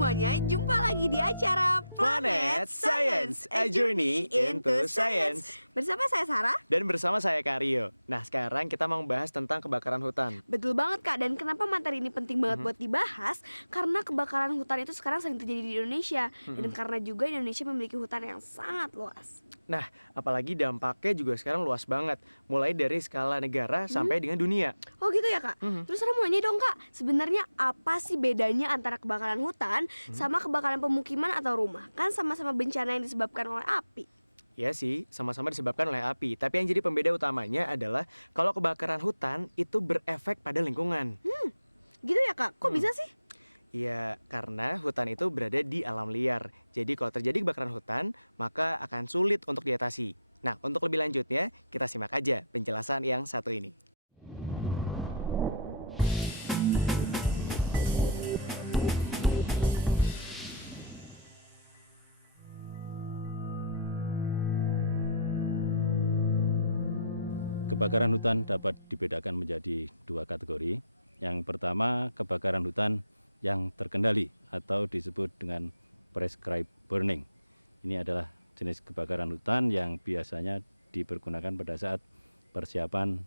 semuanya, jumpa lagi di acara Planet Science, a journey into science. Bersama saya Sarah. Dan bersama saya Karyo. Nah, sekarang kita mau membahas tentang kebakaran hutan. Betul banget Kak, dan kenapa materi ini penting banget buat dibahas? Karena kebakaran hutan itu sekarang sering terjadi di Indonesia. Dan karena juga Indonesia memiliki hutan yang sangat luas. Nah, apalagi dampaknya juga sekarang luas banget. Mulai dari skala negara sampai dengan dunia. Oh gitu ya Kak? Terus Sarah mau nanya dong Kak, sebenarnya apa sih bedanya antara kebakaran hutan sama kebakaran pemukiman atau rumah? Kan sama-sama bencana yang disebabkan oleh api. Ya sih, sama-sama disebabkan oleh api. Tapi yang jadi pembeda utamanya adalah kalau kebakaran hutan itu berefek pada lingkungan. Gitu ya Kak? Kok bisa sih? Ya, karena hutan itu berada di alam liar. Jadi kalau terjadi kebakaran hutan, maka akan sulit untuk diatasi. Nah, untuk lebih lanjutnya, kita simak aja penjelasan yang satu ini. Kebakaran hutan dapat dibedakan menjadi dua kategori. Yang pertama, kebakaran hutan yang terkendali atau disebut dengan prescribed burning. Ini adalah jenis kebakaran hutan yang biasanya dipergunakan pada saat persiapan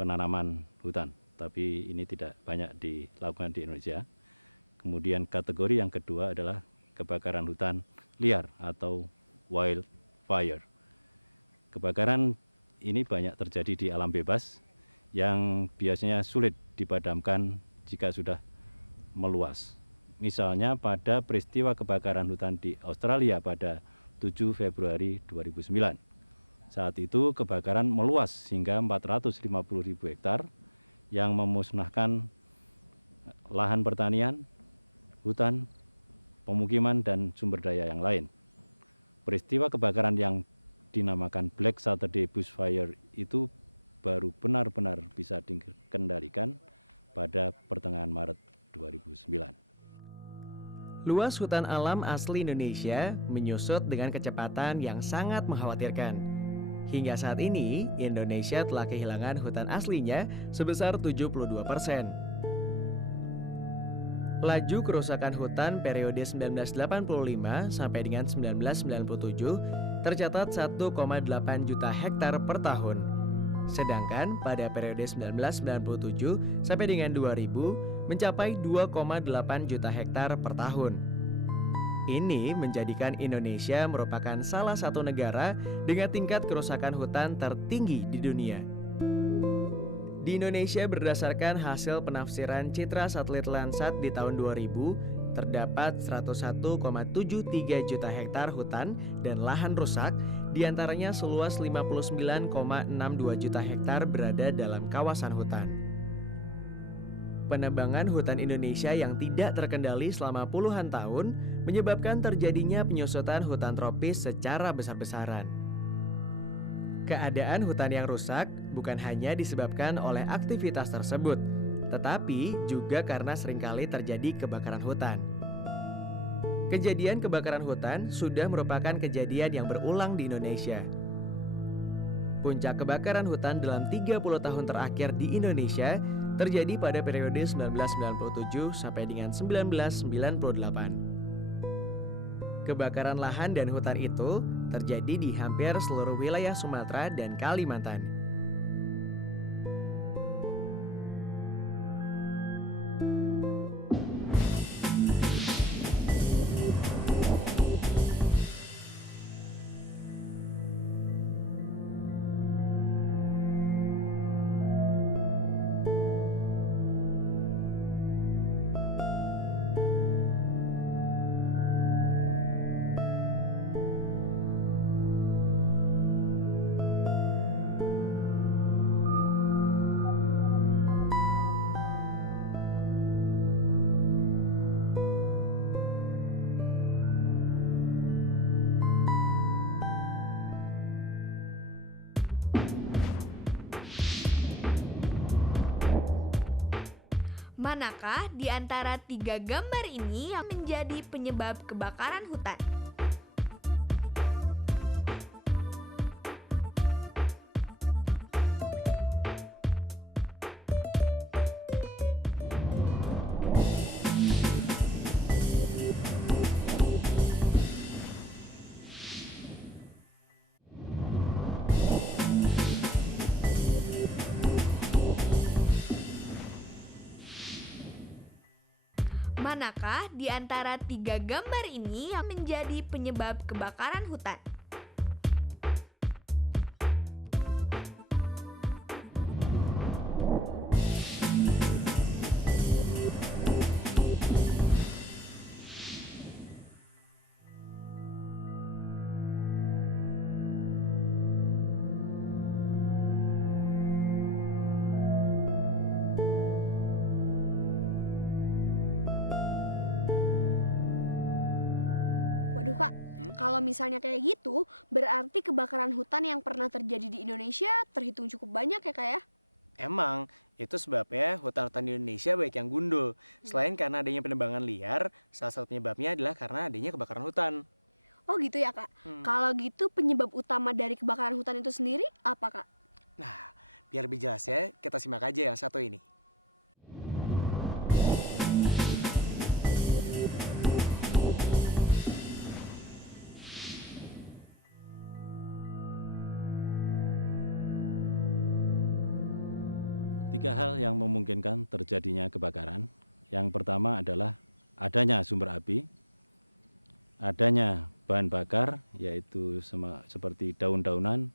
penanaman hutan. Tapi ini tidak banyak dilakukan di Indonesia. Kemudian kategori yang kedua adalah kebakaran hutan liar atau wildfire. Kebakaran ini banyak terjadi di alam bebas yang biasanya sulit dipadamkan jika sudah meluas. Misalnya pada peristiwa kebakaran hutan di Australia pada 7 Februari 2009. Saat itu kebakaran meluas hingga 450.000 hektar yang memusnahkan lahan pertanian, hutan, pemukiman, dan sumber daya yang lain. Peristiwa kebakaran yang dinamakan Black Saturday Bushfire itu baru benar-benar bisa dikendalikan pada pertengahan Maret 2009. Luas hutan alam asli Indonesia menyusut dengan kecepatan yang sangat mengkhawatirkan. Hingga saat ini, Indonesia telah kehilangan hutan aslinya sebesar 72%. Laju kerusakan hutan periode 1985 sampai dengan 1997 tercatat 1,8 juta hektar per tahun. Sedangkan pada periode 1997 sampai dengan 2000 mencapai 2,8 juta hektar per tahun. Ini menjadikan Indonesia merupakan salah satu negara dengan tingkat kerusakan hutan tertinggi di dunia. Di Indonesia berdasarkan hasil penafsiran citra satelit Landsat di tahun 2000, terdapat 101,73 juta hektar hutan dan lahan rusak, diantaranya seluas 59,62 juta hektar berada dalam kawasan hutan. Penebangan hutan Indonesia yang tidak terkendali selama puluhan tahun menyebabkan terjadinya penyusutan hutan tropis secara besar-besaran. Keadaan hutan yang rusak bukan hanya disebabkan oleh aktivitas tersebut, tetapi juga karena seringkali terjadi kebakaran hutan. Kejadian kebakaran hutan sudah merupakan kejadian yang berulang di Indonesia. Puncak kebakaran hutan dalam 30 tahun terakhir di Indonesia terjadi pada periode 1997 sampai dengan 1998. Kebakaran lahan dan hutan itu terjadi di hampir seluruh wilayah Sumatera dan Kalimantan. Manakah di antara tiga gambar ini yang menjadi penyebab kebakaran hutan? Manakah di antara 3 gambar ini yang menjadi penyebab kebakaran hutan? Waduh Kak, kalau misalnya kayak gitu, berarti kebakaran hutan yang pernah terjadi di Indonesia terhitung cukup banyak ya Kak ya? Emang, itu sebabnya hutan-hutan di Indonesia banyak yang gundul. Selain karena adanya penebangan liar, salah satu penyebabnya adalah karena adanya kebakaran hutan. Oh gitu ya Kak. Kalau gitu penyebab utama dari kebakaran hutan itu sendiri apa Kak? Nah, biar lebih jelas ya, kita simak aja yang satu ini. Tiga hal yang memungkinkan terjadinya kebakaran. Yang pertama adalah adanya sumber api, adanya bahan bakar, yaitu seperti daun-daunan,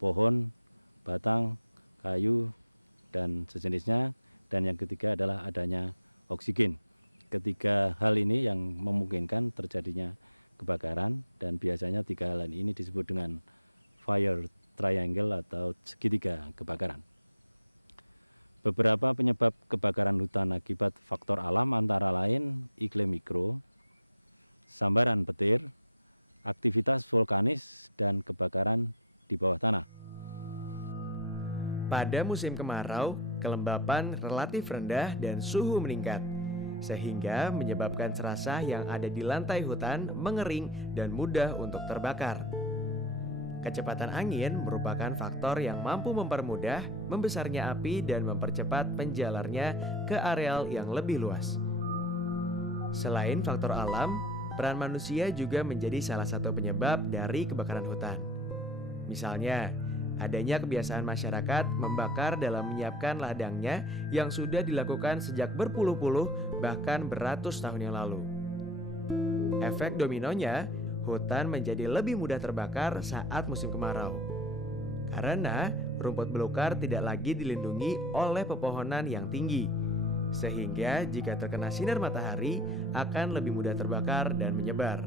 pohon, batang, kayu, dan sejenisnya. Dan yang ketiga adalah adanya oksigen. Ketiga hal ini yang memungkinkan terjadinya kebakaran, dan biasanya tiga hal ini disebut dengan fire triangle atau segitiga kebakaran. Beberapa penyebab kebakaran hutan akibat faktor alam antara lain iklim mikro, sambaran petir, aktivitas vulkanis, dan kebakaran di bawah tanah. Pada musim kemarau, kelembapan relatif rendah dan suhu meningkat, sehingga menyebabkan serasah yang ada di lantai hutan mengering dan mudah untuk terbakar. Kecepatan angin merupakan faktor yang mampu mempermudah membesarnya api dan mempercepat penjalarnya ke areal yang lebih luas. Selain faktor alam, peran manusia juga menjadi salah satu penyebab dari kebakaran hutan. Misalnya, adanya kebiasaan masyarakat membakar dalam menyiapkan ladangnya yang sudah dilakukan sejak berpuluh-puluh bahkan beratus tahun yang lalu. Efek dominonya, hutan menjadi lebih mudah terbakar saat musim kemarau. Karena rumput belukar tidak lagi dilindungi oleh pepohonan yang tinggi, sehingga jika terkena sinar matahari akan lebih mudah terbakar dan menyebar.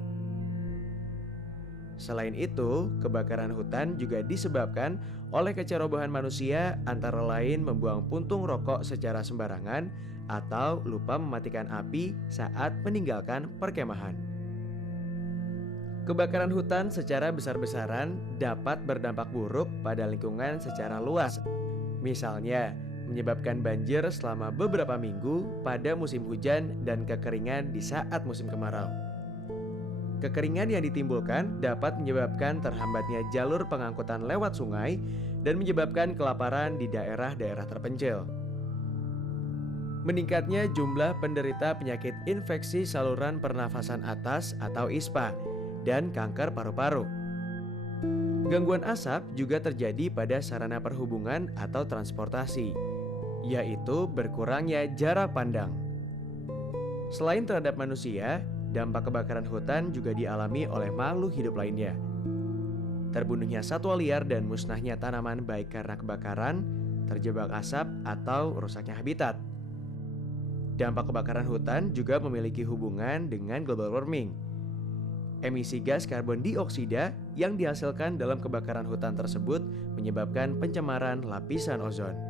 Selain itu, kebakaran hutan juga disebabkan oleh kecerobohan manusia, antara lain membuang puntung rokok secara sembarangan atau lupa mematikan api saat meninggalkan perkemahan. Kebakaran hutan secara besar-besaran dapat berdampak buruk pada lingkungan secara luas. Misalnya, menyebabkan banjir selama beberapa minggu pada musim hujan dan kekeringan di saat musim kemarau. Kekeringan yang ditimbulkan dapat menyebabkan terhambatnya jalur pengangkutan lewat sungai dan menyebabkan kelaparan di daerah-daerah terpencil. Meningkatnya jumlah penderita penyakit infeksi saluran pernafasan atas atau ISPA dan kanker paru-paru. Gangguan asap juga terjadi pada sarana perhubungan atau transportasi, yaitu berkurangnya jarak pandang. Selain terhadap manusia, dampak kebakaran hutan juga dialami oleh makhluk hidup lainnya. Terbunuhnya satwa liar dan musnahnya tanaman baik karena kebakaran, terjebak asap, atau rusaknya habitat. Dampak kebakaran hutan juga memiliki hubungan dengan global warming. Emisi gas karbon dioksida yang dihasilkan dalam kebakaran hutan tersebut menyebabkan pencemaran lapisan ozon.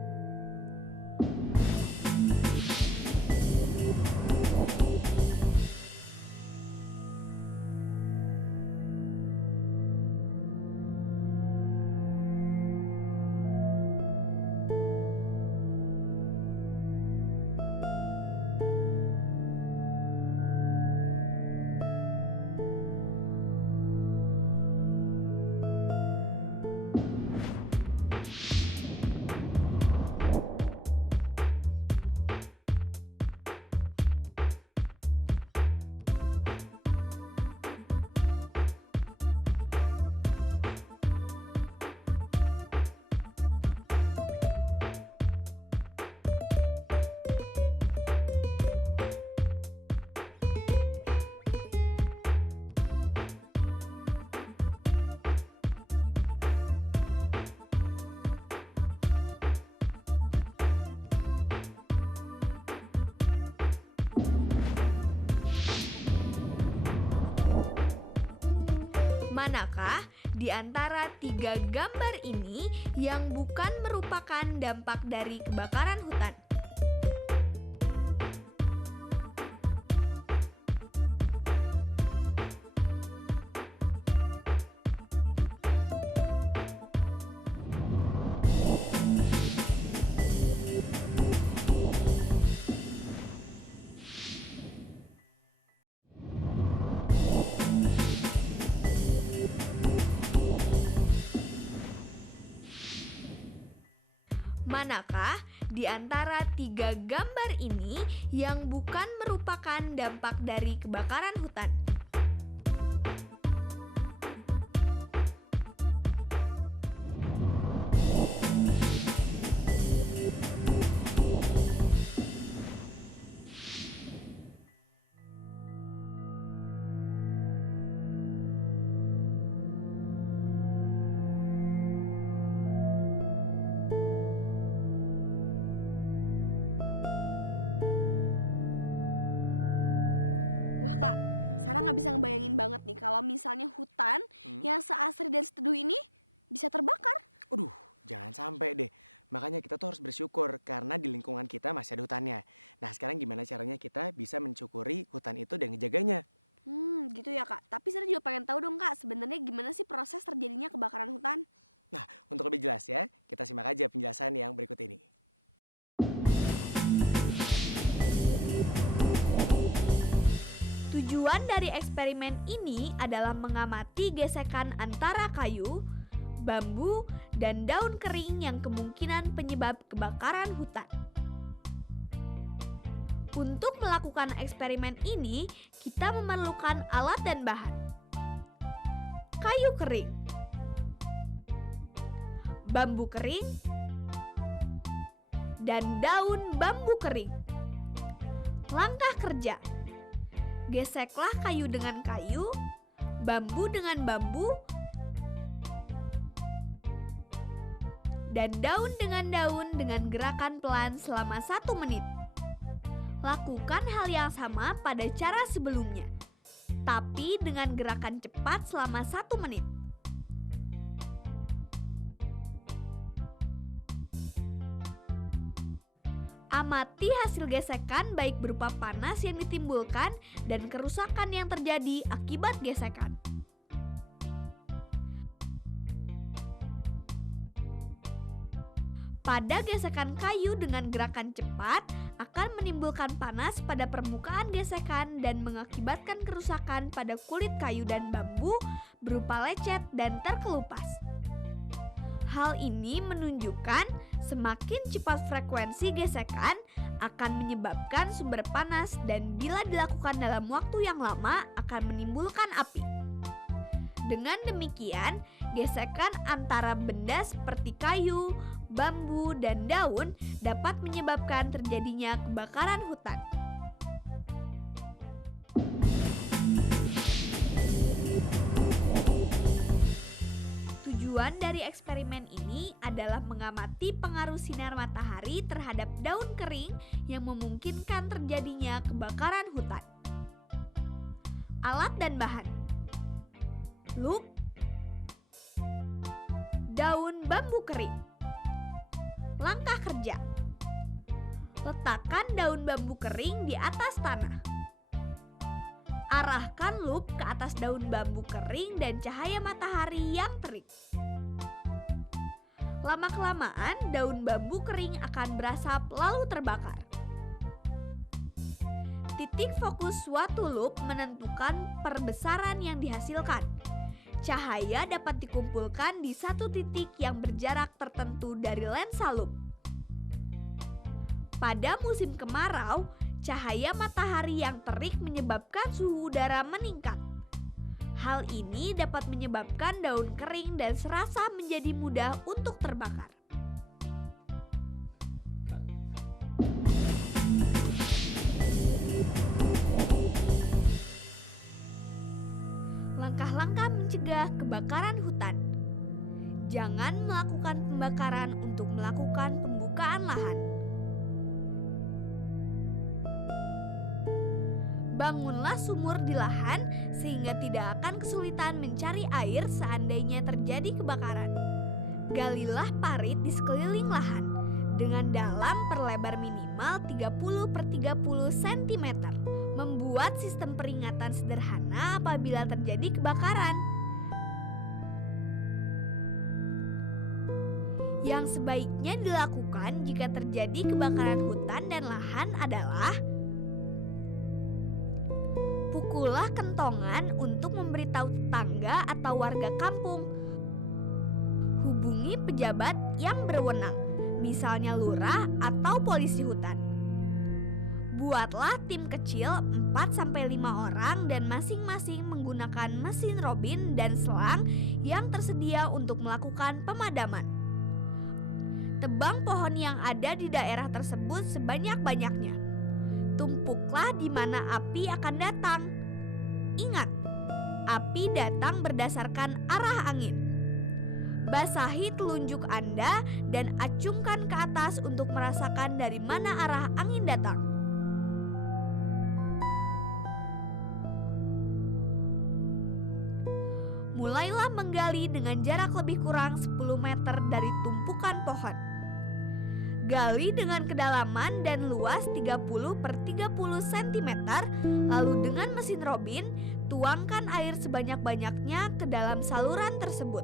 Manakah di antara 3 gambar ini yang bukan merupakan dampak dari kebakaran hutan? Manakah di antara 3 gambar ini yang bukan merupakan dampak dari kebakaran hutan? Wah kak, Sarah nggak bisa ngebayangin banget nih kalau misalnya hutan yang seasri dan seteduh ini bisa terbakar. Aduh, jangan sampai deh. Makanya kita tuh harus bersyukur karena di lingkungan kita masih ada hutannya. Nah, sekarang gimana caranya kita bisa mencukuri hutan itu dan ngejaganya? Gitu ya kak. Tapi Sarah juga pengen tahu dong kak, sebenarnya gimana sih proses terjadinya kebakaran hutan? Nah, untuk lebih jelas ya, kita simak aja penjelasan yang berikut ini. Tujuan dari eksperimen ini adalah mengamati gesekan antara kayu, bambu, dan daun kering yang kemungkinan penyebab kebakaran hutan. Untuk melakukan eksperimen ini, kita memerlukan alat dan bahan. Kayu kering, bambu kering, dan daun bambu kering. Langkah kerja: geseklah kayu dengan kayu, bambu dengan bambu, dan daun dengan gerakan pelan selama 1 menit. Lakukan hal yang sama pada cara sebelumnya, tapi dengan gerakan cepat selama 1 menit. Amati hasil gesekan baik berupa panas yang ditimbulkan dan kerusakan yang terjadi akibat gesekan. Pada gesekan kayu dengan gerakan cepat akan menimbulkan panas pada permukaan gesekan dan mengakibatkan kerusakan pada kulit kayu dan bambu berupa lecet dan terkelupas. Hal ini menunjukkan semakin cepat frekuensi gesekan akan menyebabkan sumber panas dan bila dilakukan dalam waktu yang lama akan menimbulkan api. Dengan demikian, gesekan antara benda seperti kayu, bambu, dan daun dapat menyebabkan terjadinya kebakaran hutan. Tujuan dari eksperimen ini adalah mengamati pengaruh sinar matahari terhadap daun kering yang memungkinkan terjadinya kebakaran hutan. Alat dan bahan: loop, daun bambu kering. Langkah kerja: letakkan daun bambu kering di atas tanah. Arahkan loop ke atas daun bambu kering dan cahaya matahari yang terik. Lama-kelamaan daun bambu kering akan berasap lalu terbakar. Titik fokus suatu loop menentukan perbesaran yang dihasilkan. Cahaya dapat dikumpulkan di satu titik yang berjarak tertentu dari lensa loop. Pada musim kemarau, cahaya matahari yang terik menyebabkan suhu udara meningkat. Hal ini dapat menyebabkan daun kering dan serasa menjadi mudah untuk terbakar. Langkah-langkah mencegah kebakaran hutan. Jangan melakukan pembakaran untuk melakukan pembukaan lahan. Bangunlah sumur di lahan sehingga tidak akan kesulitan mencari air seandainya terjadi kebakaran. Galilah parit di sekeliling lahan dengan dalam per lebar minimal 30 × 30 cm. Membuat sistem peringatan sederhana apabila terjadi kebakaran. Yang sebaiknya dilakukan jika terjadi kebakaran hutan dan lahan adalah: pukullah kentongan untuk memberitahu tetangga atau warga kampung. Hubungi pejabat yang berwenang, misalnya lurah atau polisi hutan. Buatlah tim kecil 4-5 orang dan masing-masing menggunakan mesin robin dan selang yang tersedia untuk melakukan pemadaman. Tebang pohon yang ada di daerah tersebut sebanyak-banyaknya. Tumpuklah di mana api akan datang. Ingat, api datang berdasarkan arah angin. Basahi telunjuk Anda dan acungkan ke atas untuk merasakan dari mana arah angin datang. Mulailah menggali dengan jarak lebih kurang 10 meter dari tumpukan pohon. Gali dengan kedalaman dan luas 30 × 30 cm, lalu dengan mesin robin, tuangkan air sebanyak-banyaknya ke dalam saluran tersebut.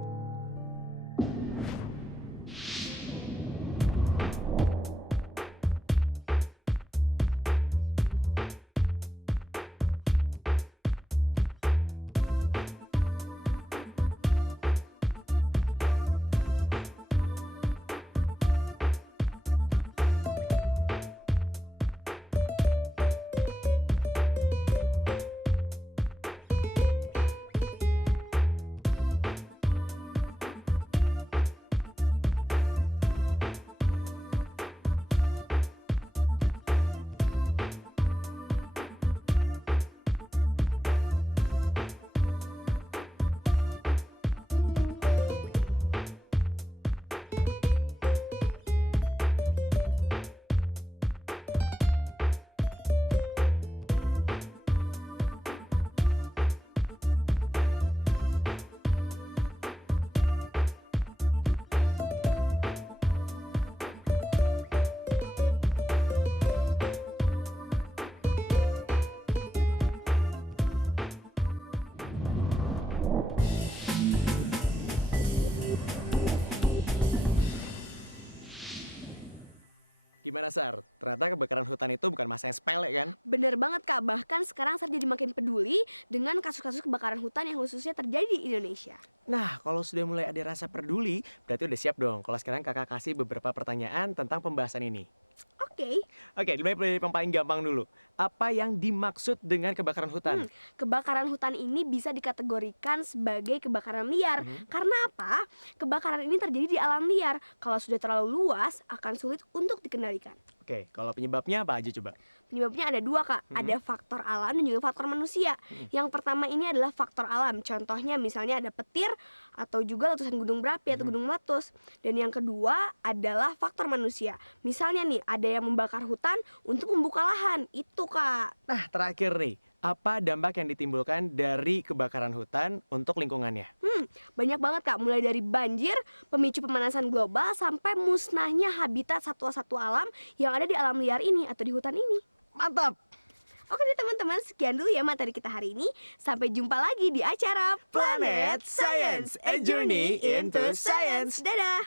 Gimana Sar? Ternyata kebakaran hutan itu bukan masalah yang sepele kan? Bener banget Kak, bahkan sekarang Sar jadi makin peduli dengan kasus-kasus kebakaran hutan yang khususnya terjadi di Indonesia. Nah, kalau sudah mulai ada rasa peduli, berarti udah siap dong kalau sekarang kakak kasih beberapa pertanyaan tentang pembahasan ini. Oke, Dimulai dari yang paling gampang dulu. Apa yang dimaksud dengan kebakaran hutan? Kebakaran hutan ini bisa dikategorikan sebagai kebakaran liar. Karena apa? Kebakaran ini terjadi di alam liar. Kalau sudah terlalu luas, akan sulit untuk dikendalikan. Oke, kalau penyebabnya apa aja coba? Penyebabnya ada dua Kak, ada faktor alam dan juga faktor manusia. Yang pertama ini adalah faktor alam, contohnya misalnya ada petir atau juga letusan gunung berapi atau gunung meletus. Dan yang kedua adalah faktor manusia, misalnya nih ada yang membakar hutan untuk membuka lahan, itu Kak. Nah, terakhir nih, apa dampak yang ditimbulkan dari kebakaran hutan untuk lingkungannya? Banyak banget Kak, mulai dari banjir, pemicu pemanasan global, sampai musnahnya habitat satwa-satwa alam yang ada di alam liar ini atau di hutan ini. Mantap! Oke deh teman-teman, sekian dulu ya materi kita hari ini. Sampai jumpa lagi di acara Planet Science, a journey into science. Dadah!